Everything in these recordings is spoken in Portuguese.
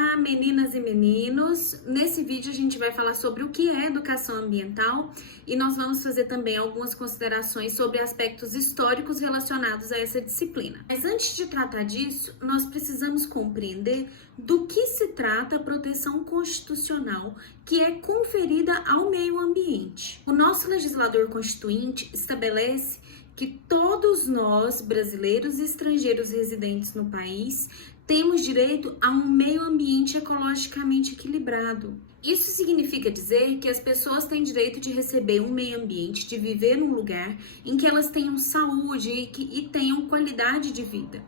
Olá, meninas e meninos! Nesse vídeo a gente vai falar sobre o que é educação ambiental e nós vamos fazer também algumas considerações sobre aspectos históricos relacionados a essa disciplina. Mas antes de tratar disso, nós precisamos compreender do que se trata a proteção constitucional que é conferida ao meio ambiente. O nosso legislador constituinte estabelece que todos nós, brasileiros e estrangeiros residentes no país, temos direito a um meio ambiente ecologicamente equilibrado. Isso significa dizer que as pessoas têm direito de receber um meio ambiente, de viver num lugar em que elas tenham saúde e tenham qualidade de vida.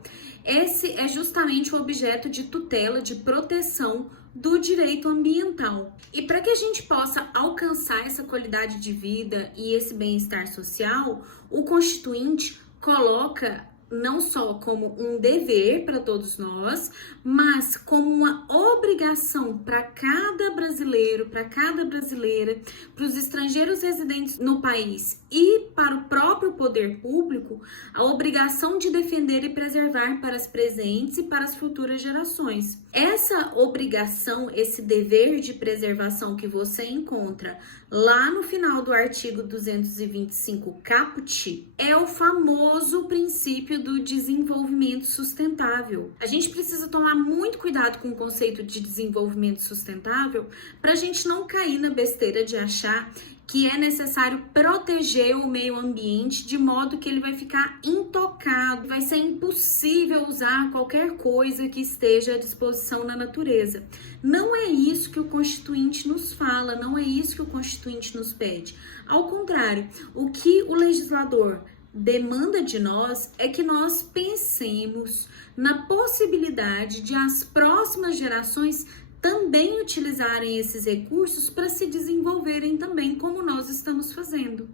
Esse é justamente o objeto de tutela, de proteção do direito ambiental. E para que a gente possa alcançar essa qualidade de vida e esse bem-estar social, o Constituinte coloca não só como um dever para todos nós, mas como uma obrigação para cada brasileiro, para cada brasileira, para os estrangeiros residentes no país e para o próprio poder público, a obrigação de defender e preservar para as presentes e para as futuras gerações. Essa obrigação, esse dever de preservação que você encontra lá no final do artigo 225 caput, é o famoso princípio do desenvolvimento sustentável. A gente precisa tomar muito cuidado com o conceito de desenvolvimento sustentável para a gente não cair na besteira de achar que é necessário proteger o meio ambiente de modo que ele vai ficar intocado, vai ser impossível usar qualquer coisa que esteja à disposição na natureza. Não é isso que o Constituinte nos fala, não é isso que o Constituinte nos pede. Ao contrário, o que o legislador demanda de nós é que nós pensemos na possibilidade de as próximas gerações também utilizarem esses recursos para se desenvolverem também, como nós estamos fazendo.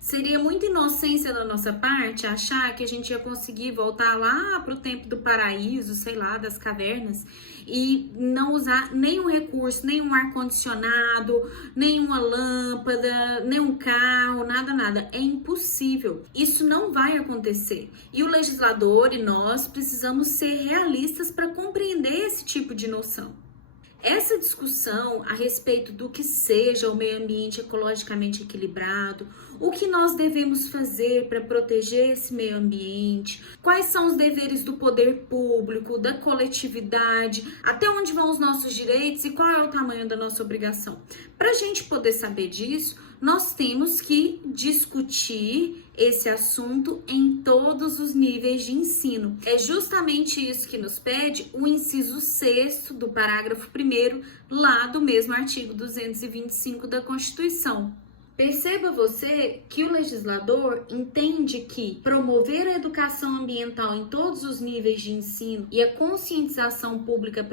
Seria muita inocência da nossa parte achar que a gente ia conseguir voltar lá para o tempo do paraíso, sei lá, das cavernas, e não usar nenhum recurso, nenhum ar-condicionado, nenhuma lâmpada, nenhum carro, nada. É impossível. Isso não vai acontecer. E o legislador e nós precisamos ser realistas para compreender esse tipo de noção. Essa discussão a respeito do que seja o meio ambiente ecologicamente equilibrado, o que nós devemos fazer para proteger esse meio ambiente, quais são os deveres do poder público, da coletividade, até onde vão os nossos direitos e qual é o tamanho da nossa obrigação. Para a gente poder saber disso, nós temos que discutir esse assunto em todos os níveis de ensino. É justamente isso que nos pede o inciso 6º do parágrafo 1º, lá do mesmo artigo 225 da Constituição. Perceba você que o legislador entende que promover a educação ambiental em todos os níveis de ensino e a conscientização pública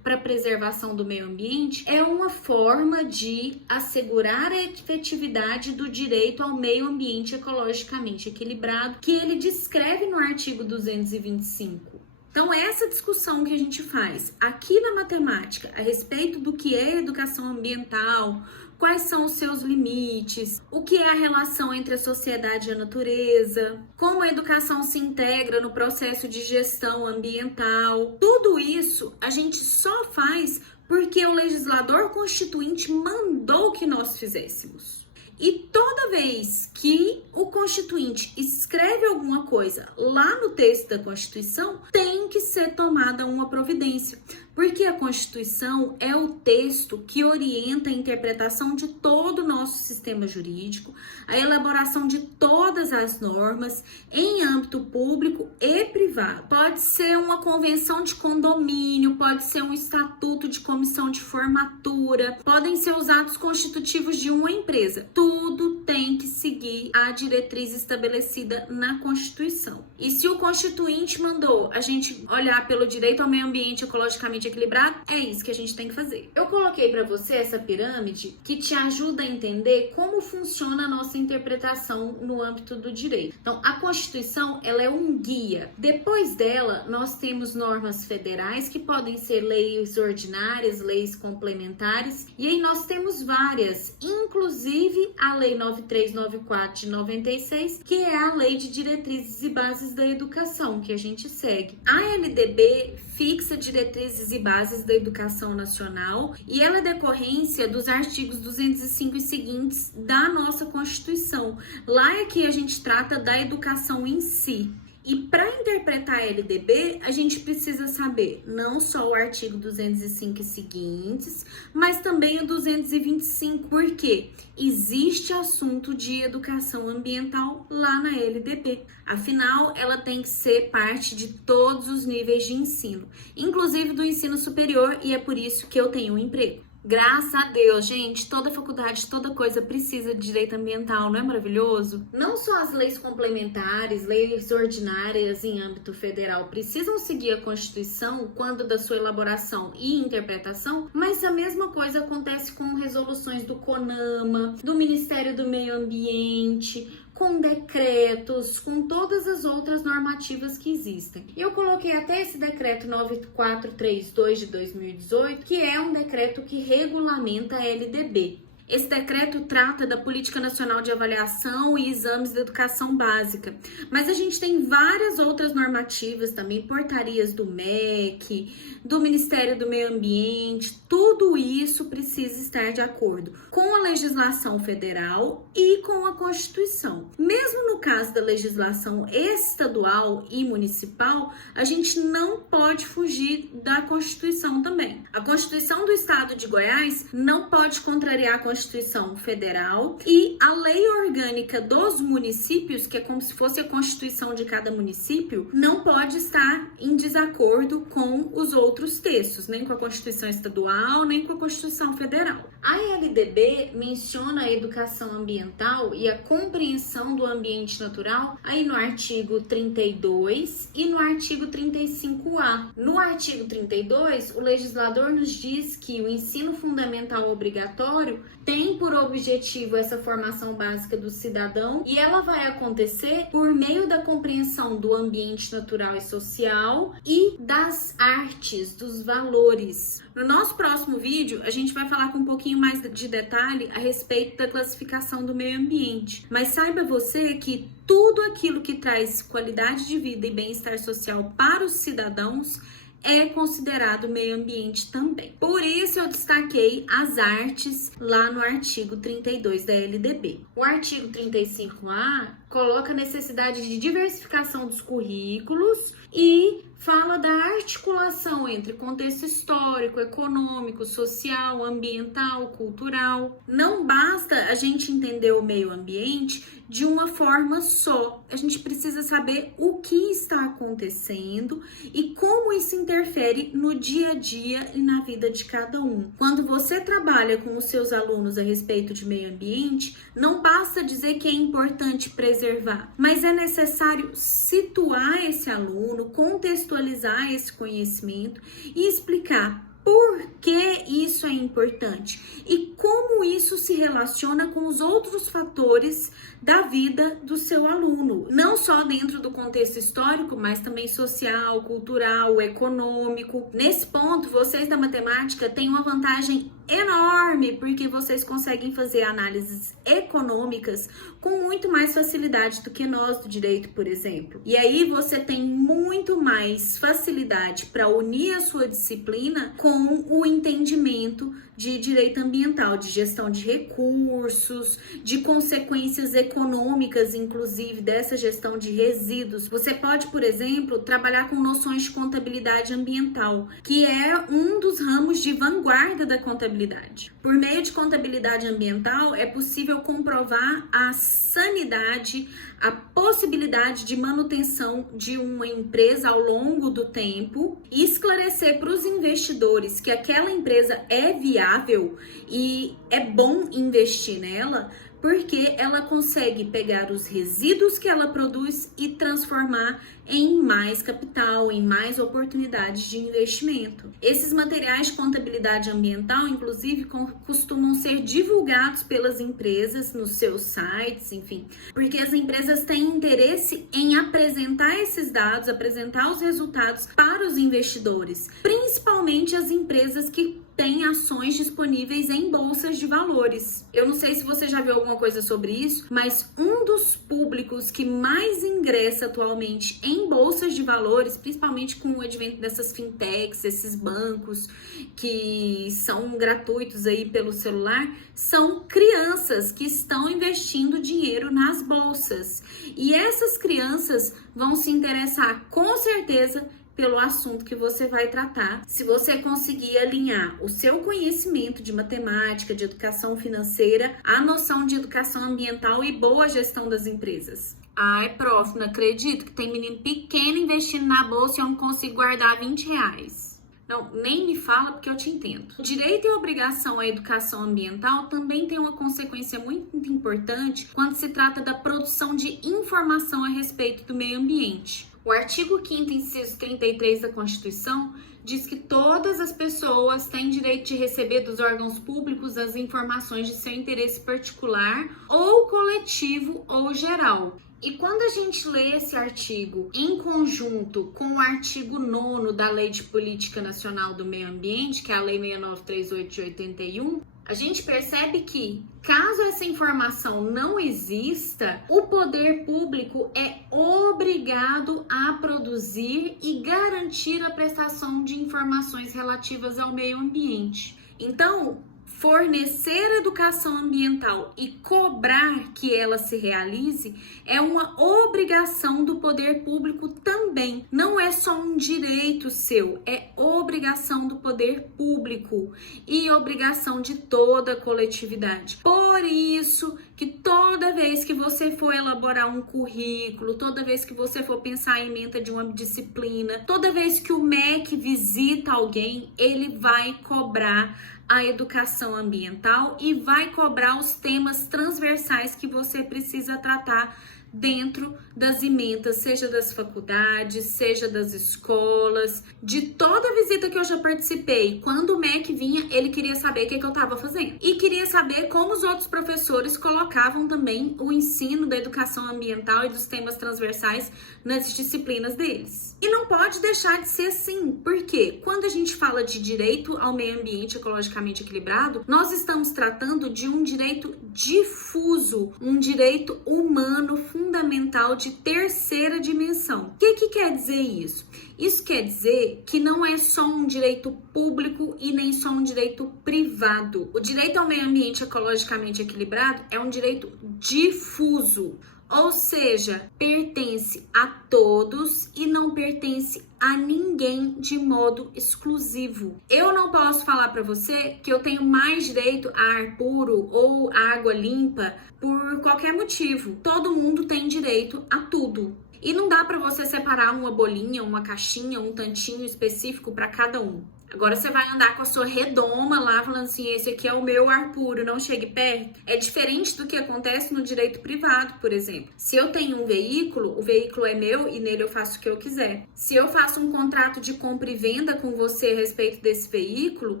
para a preservação do meio ambiente é uma forma de assegurar a efetividade do direito ao meio ambiente ecologicamente equilibrado que ele descreve no artigo 225. Então, essa discussão que a gente faz aqui na matemática a respeito do que é educação ambiental, quais são os seus limites, o que é a relação entre a sociedade e a natureza, como a educação se integra no processo de gestão ambiental, tudo isso a gente só faz porque o legislador constituinte mandou que nós fizéssemos. E toda vez que o Constituinte escreve alguma coisa lá no texto da Constituição, tem que ser tomada uma providência, porque a Constituição é o texto que orienta a interpretação de todo o nosso sistema jurídico, a elaboração de todas as normas em âmbito público e privado. Pode ser uma convenção de condomínio, pode ser um estatuto de comissão de formatura, podem ser os atos constitutivos de uma empresa. Tudo tem que seguir a diretriz estabelecida na Constituição. E se o Constituinte mandou a gente olhar pelo direito ao meio ambiente ecologicamente equilibrado, é isso que a gente tem que fazer. Eu coloquei para você essa pirâmide que te ajuda a entender como funciona a nossa interpretação no âmbito do direito. Então, a Constituição, ela é um guia. Depois dela, nós temos normas federais que podem ser leis ordinárias, leis complementares, e aí nós temos várias, inclusive a Lei 9394 de 96, que é a Lei de Diretrizes e Bases da Educação, que a gente segue. A LDB fixa diretrizes e bases da educação nacional e ela é decorrência dos artigos 205 e seguintes da nossa Constituição. Lá é que a gente trata da educação em si. E para interpretar a LDB, a gente precisa saber não só o artigo 205 e seguintes, mas também o 225, porque existe assunto de educação ambiental lá na LDB. Afinal, ela tem que ser parte de todos os níveis de ensino, inclusive do ensino superior, e é por isso que eu tenho um emprego. Graças a Deus, gente, toda faculdade, toda coisa precisa de direito ambiental, não é maravilhoso? Não só as leis complementares, leis ordinárias em âmbito federal precisam seguir a Constituição quando da sua elaboração e interpretação, mas a mesma coisa acontece com resoluções do CONAMA, do Ministério do Meio Ambiente, com decretos, com todas as outras normativas que existem. E eu coloquei até esse decreto 9432 de 2018, que é um decreto que regulamenta a LDB. Esse decreto trata da Política Nacional de Avaliação e Exames da Educação Básica, mas a gente tem várias outras normativas também, portarias do MEC, do Ministério do Meio Ambiente, tudo isso precisa estar de acordo com a legislação federal e com a Constituição. Mesmo no caso da legislação estadual e municipal, a gente não pode fugir da Constituição também. A Constituição do Estado de Goiás não pode contrariar a Constituição Federal e a lei orgânica dos municípios, que é como se fosse a Constituição de cada município, não pode estar em desacordo com os outros textos, nem com a Constituição Estadual, nem com a Constituição Federal. A LDB menciona a educação ambiental e a compreensão do ambiente natural aí no artigo 32 e no artigo 35A. No artigo 32, o legislador nos diz que o ensino fundamental obrigatório tem por objetivo essa formação básica do cidadão e ela vai acontecer por meio da compreensão do ambiente natural e social e das artes, dos valores. No nosso próximo vídeo, a gente vai falar com um pouquinho mais de detalhe a respeito da classificação do meio ambiente. Mas saiba você que tudo aquilo que traz qualidade de vida e bem-estar social para os cidadãos é considerado meio ambiente também. Por isso eu destaquei as artes lá no artigo 32 da LDB. O artigo 35A coloca a necessidade de diversificação dos currículos e fala da articulação entre contexto histórico, econômico, social, ambiental, cultural. Não basta a gente entender o meio ambiente de uma forma só. A gente precisa saber o que está acontecendo e como isso interfere no dia a dia e na vida de cada um. Quando você trabalha com os seus alunos a respeito de meio ambiente, não basta dizer que é importante preservar, mas é necessário situar esse aluno, contextualizar esse conhecimento e explicar por que isso é importante e como isso se relaciona com os outros fatores da vida do seu aluno, não só dentro do contexto histórico, mas também social, cultural, econômico. Nesse ponto, vocês da matemática têm uma vantagem enorme, porque vocês conseguem fazer análises econômicas com muito mais facilidade do que nós do direito, por exemplo. E aí você tem muito mais facilidade para unir a sua disciplina com o entendimento de direito ambiental, de gestão de recursos, de consequências econômicas, inclusive, dessa gestão de resíduos. Você pode, por exemplo, trabalhar com noções de contabilidade ambiental, que é um dos ramos de vanguarda da contabilidade. Por meio de contabilidade ambiental, é possível comprovar a sanidade, a possibilidade de manutenção de uma empresa ao longo do tempo e esclarecer para os investidores que aquela empresa é viável e é bom investir nela, porque ela consegue pegar os resíduos que ela produz e transformar em mais capital, em mais oportunidades de investimento. Esses materiais de contabilidade ambiental, inclusive, costumam ser divulgados pelas empresas nos seus sites, enfim, porque as empresas têm interesse em apresentar esses dados, apresentar os resultados para os investidores, principalmente as empresas que têm ações disponíveis em bolsas de valores. Eu não sei se você já viu alguma coisa sobre isso, mas um dos públicos que mais ingressa atualmente em em bolsas de valores, principalmente com o advento dessas fintechs, esses bancos que são gratuitos aí pelo celular, são crianças que estão investindo dinheiro nas bolsas. E essas crianças vão se interessar com certeza pelo assunto que você vai tratar, se você conseguir alinhar o seu conhecimento de matemática, de educação financeira, a noção de educação ambiental e boa gestão das empresas. Ai, prof, não acredito que tem menino pequeno investindo na bolsa e eu não consigo guardar R$20. Não, nem me fala porque eu te entendo. O direito e a obrigação à educação ambiental também tem uma consequência muito importante quando se trata da produção de informação a respeito do meio ambiente. O artigo 5º, inciso 33 da Constituição diz que todas as pessoas têm direito de receber dos órgãos públicos as informações de seu interesse particular ou coletivo ou geral. E quando a gente lê esse artigo em conjunto com o artigo 9º da Lei de Política Nacional do Meio Ambiente, que é a Lei 6938 de 81, a gente percebe que, caso essa informação não exista, o poder público é obrigado a produzir e garantir a prestação de informações relativas ao meio ambiente. Então, fornecer educação ambiental e cobrar que ela se realize é uma obrigação do poder público também. Não é só um direito seu, é obrigação do poder público e obrigação de toda a coletividade. Por isso que toda vez que você for elaborar um currículo, toda vez que você for pensar em ementa de uma disciplina, toda vez que o MEC visita alguém, ele vai cobrar a educação ambiental e vai cobrar os temas transversais que você precisa tratar dentro das ementas, seja das faculdades, seja das escolas, de toda visita que eu já participei. Quando o MEC vinha, ele queria saber o que eu estava fazendo e queria saber como os outros professores colocavam também o ensino da educação ambiental e dos temas transversais nas disciplinas deles. E não pode deixar de ser assim, porque quando a gente fala de direito ao meio ambiente ecologicamente equilibrado, nós estamos tratando de um direito difuso, um direito humano fundamental de terceira dimensão. O que quer dizer isso? Isso quer dizer que não é só um direito público e nem só um direito privado. O direito ao meio ambiente ecologicamente equilibrado é um direito difuso. Ou seja, pertence a todos e não pertence a ninguém de modo exclusivo. Eu não posso falar para você que eu tenho mais direito a ar puro ou água limpa por qualquer motivo. Todo mundo tem direito a tudo. E não dá para você separar uma bolinha, uma caixinha, um tantinho específico para cada um. Agora você vai andar com a sua redoma lá falando assim, esse aqui é o meu ar puro, não chegue perto. É diferente do que acontece no direito privado, por exemplo. Se eu tenho um veículo, o veículo é meu e nele eu faço o que eu quiser. Se eu faço um contrato de compra e venda com você a respeito desse veículo,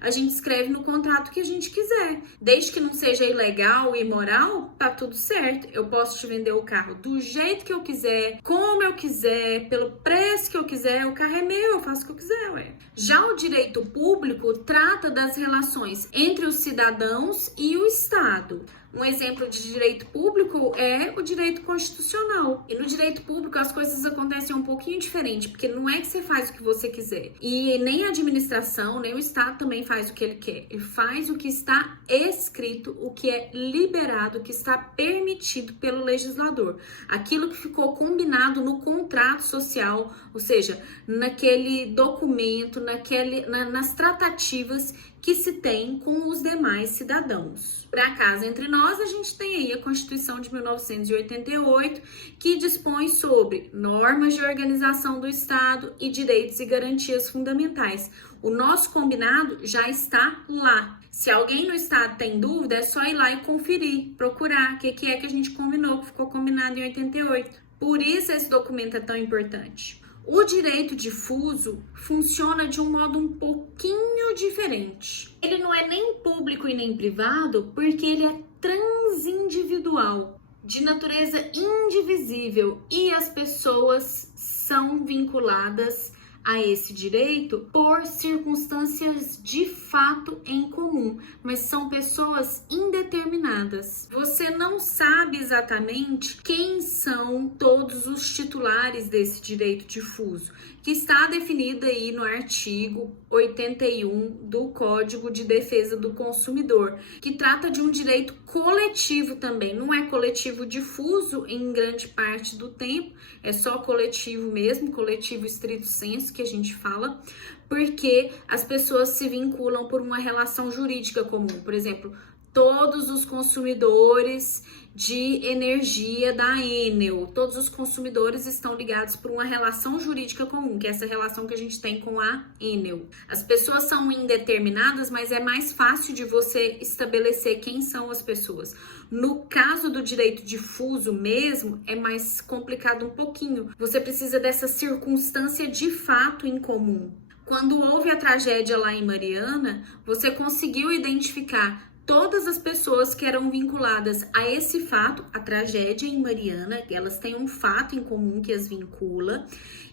a gente escreve no contrato que a gente quiser. Desde que não seja ilegal e imoral, tá tudo certo. Eu posso te vender o carro do jeito que eu quiser, como eu quiser, pelo preço que eu quiser. O carro é meu, eu faço o que eu quiser, ué. Já o direito público trata das relações entre os cidadãos e o Estado. Um exemplo de direito público é o direito constitucional. E no direito público as coisas acontecem um pouquinho diferente, porque não é que você faz o que você quiser. E nem a administração, nem o Estado também faz o que ele quer. Ele faz o que está escrito, o que é liberado, o que está permitido pelo legislador. Aquilo que ficou combinado no contrato social, ou seja, naquele documento, nas tratativas que se tem com os demais cidadãos. Por acaso, entre nós, a gente tem aí a Constituição de 1988, que dispõe sobre normas de organização do Estado e direitos e garantias fundamentais. O nosso combinado já está lá. Se alguém no Estado tem dúvida, é só ir lá e conferir, procurar o que é que a gente combinou, que ficou combinado em 88. Por isso esse documento é tão importante. O direito difuso funciona de um modo um pouquinho diferente. Ele não é nem público e nem privado, porque ele é transindividual, de natureza indivisível, e as pessoas são vinculadas a esse direito por circunstâncias de fato em comum, mas são pessoas indeterminadas. Você não sabe exatamente quem são todos os titulares desse direito difuso, que está definido aí no artigo 81 do Código de Defesa do Consumidor, que trata de um direito coletivo também. Não é coletivo difuso em grande parte do tempo, é só coletivo mesmo, coletivo estrito sensu que a gente fala, porque as pessoas se vinculam por uma relação jurídica comum. Por exemplo, todos os consumidores de energia da Enel, todos os consumidores estão ligados por uma relação jurídica comum, que é essa relação que a gente tem com a Enel. As pessoas são indeterminadas, mas é mais fácil de você estabelecer quem são as pessoas. No caso do direito difuso mesmo, é mais complicado um pouquinho. Você precisa dessa circunstância de fato em comum. Quando houve a tragédia lá em Mariana, você conseguiu identificar todas as pessoas que eram vinculadas a esse fato, a tragédia em Mariana, elas têm um fato em comum que as vincula,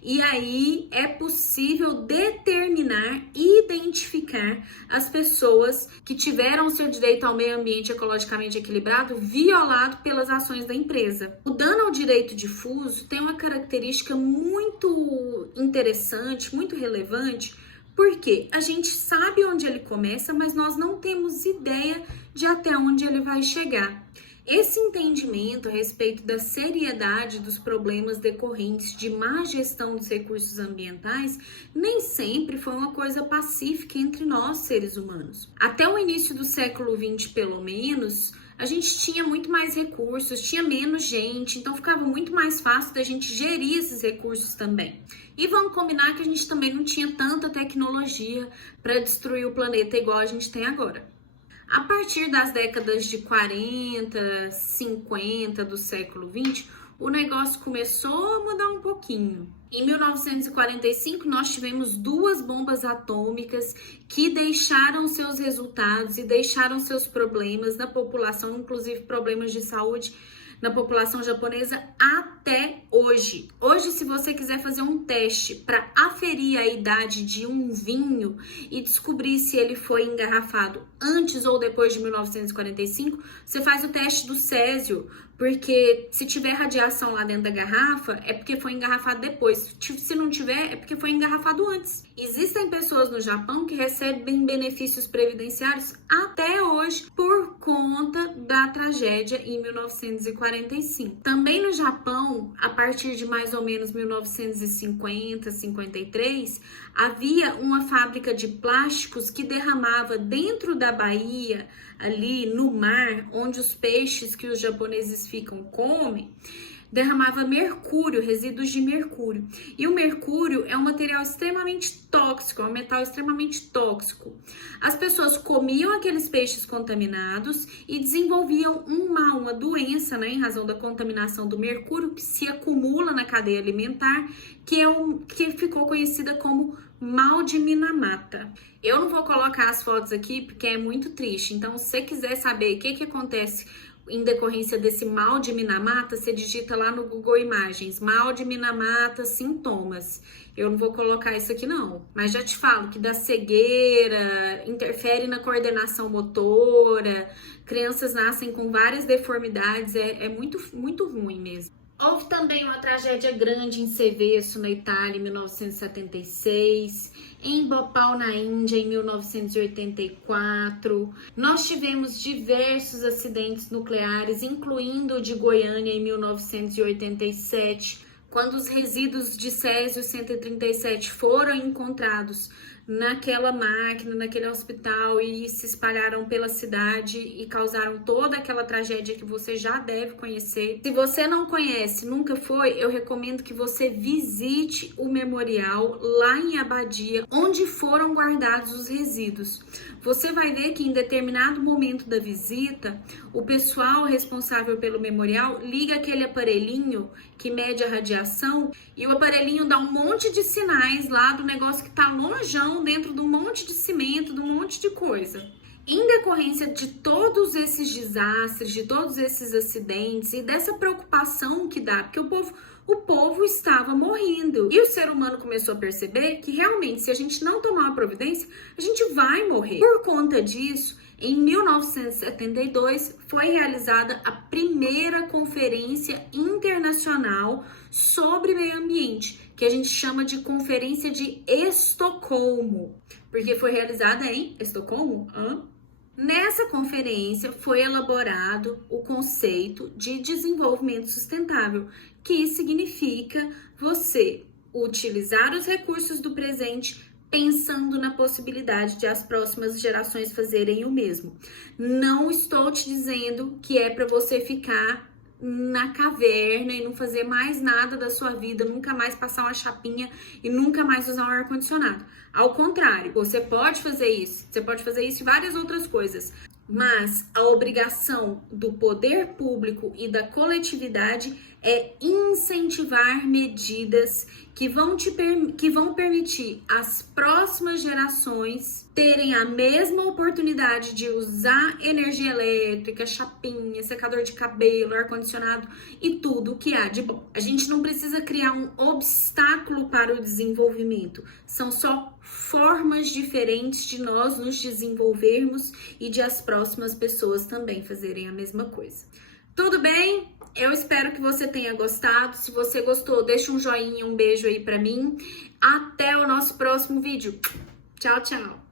e aí é possível determinar e identificar as pessoas que tiveram seu direito ao meio ambiente ecologicamente equilibrado violado pelas ações da empresa. O dano ao direito difuso tem uma característica muito interessante, muito relevante, porque a gente sabe onde ele começa, mas nós não temos ideia de até onde ele vai chegar. Esse entendimento a respeito da seriedade dos problemas decorrentes de má gestão dos recursos ambientais nem sempre foi uma coisa pacífica entre nós, seres humanos. Até o início do século XX, pelo menos, a gente tinha muito mais recursos, tinha menos gente, então ficava muito mais fácil da gente gerir esses recursos também. E vamos combinar que a gente também não tinha tanta tecnologia para destruir o planeta igual a gente tem agora. A partir das décadas de 40, 50 do século 20, o negócio começou a mudar um pouquinho. Em 1945, nós tivemos 2 bombas atômicas que deixaram seus resultados e deixaram seus problemas na população, inclusive problemas de saúde na população japonesa até hoje. Hoje, se você quiser fazer um teste para aferir a idade de um vinho e descobrir se ele foi engarrafado antes ou depois de 1945, você faz o teste do césio, porque se tiver radiação lá dentro da garrafa, é porque foi engarrafado depois. Se não tiver, é porque foi engarrafado antes. Existem pessoas no Japão que recebem benefícios previdenciários até hoje por conta da tragédia em 1945. Também no Japão, a partir de mais ou menos 1950, 53, havia uma fábrica de plásticos que derramava dentro da baía, ali no mar, onde os peixes que os japoneses comem, derramava mercúrio, resíduos de mercúrio. E o mercúrio é um material extremamente tóxico, é um metal extremamente tóxico. As pessoas comiam aqueles peixes contaminados e desenvolviam uma doença, né, em razão da contaminação do mercúrio que se acumula na cadeia alimentar, que ficou conhecida como mal de Minamata. Eu não vou colocar as fotos aqui porque é muito triste, então se você quiser saber o que acontece em decorrência desse mal de Minamata, você digita lá no Google Imagens, mal de Minamata, sintomas. Eu não vou colocar isso aqui não, mas já te falo que dá cegueira, interfere na coordenação motora, crianças nascem com várias deformidades, é muito, muito ruim mesmo. Houve também uma tragédia grande em Seveso, na Itália, em 1976, em Bhopal, na Índia, em 1984. Nós tivemos diversos acidentes nucleares, incluindo o de Goiânia, em 1987, quando os resíduos de Césio-137 foram encontrados naquela máquina, naquele hospital e se espalharam pela cidade e causaram toda aquela tragédia que você já deve conhecer. Se você não conhece, nunca foi, eu recomendo que você visite o memorial lá em Abadia, onde foram guardados os resíduos. Você vai ver que em determinado momento da visita, o pessoal responsável pelo memorial liga aquele aparelhinho que mede a radiação e o aparelhinho dá um monte de sinais lá do negócio que tá longeão dentro de um monte de cimento, de um monte de coisa. Em decorrência de todos esses desastres, de todos esses acidentes e dessa preocupação que dá, porque o o povo estava morrendo. E o ser humano começou a perceber que realmente, se a gente não tomar uma providência, a gente vai morrer. Por conta disso, em 1972, foi realizada a primeira conferência internacional sobre meio ambiente, que a gente chama de Conferência de Estocolmo, porque foi realizada em Estocolmo. Nessa conferência foi elaborado o conceito de desenvolvimento sustentável, que significa você utilizar os recursos do presente pensando na possibilidade de as próximas gerações fazerem o mesmo. Não estou te dizendo que é para você ficar na caverna e não fazer mais nada da sua vida, nunca mais passar uma chapinha e nunca mais usar um ar-condicionado. Ao contrário, você pode fazer isso e várias outras coisas, mas a obrigação do poder público e da coletividade é incentivar medidas que vão permitir às próximas gerações terem a mesma oportunidade de usar energia elétrica, chapinha, secador de cabelo, ar-condicionado e tudo o que há de bom. A gente não precisa criar um obstáculo para o desenvolvimento, são só formas diferentes de nós nos desenvolvermos e de as próximas pessoas também fazerem a mesma coisa. Tudo bem? Eu espero que você tenha gostado. Se você gostou, deixa um joinha, um beijo aí pra mim. Até o nosso próximo vídeo. Tchau, tchau!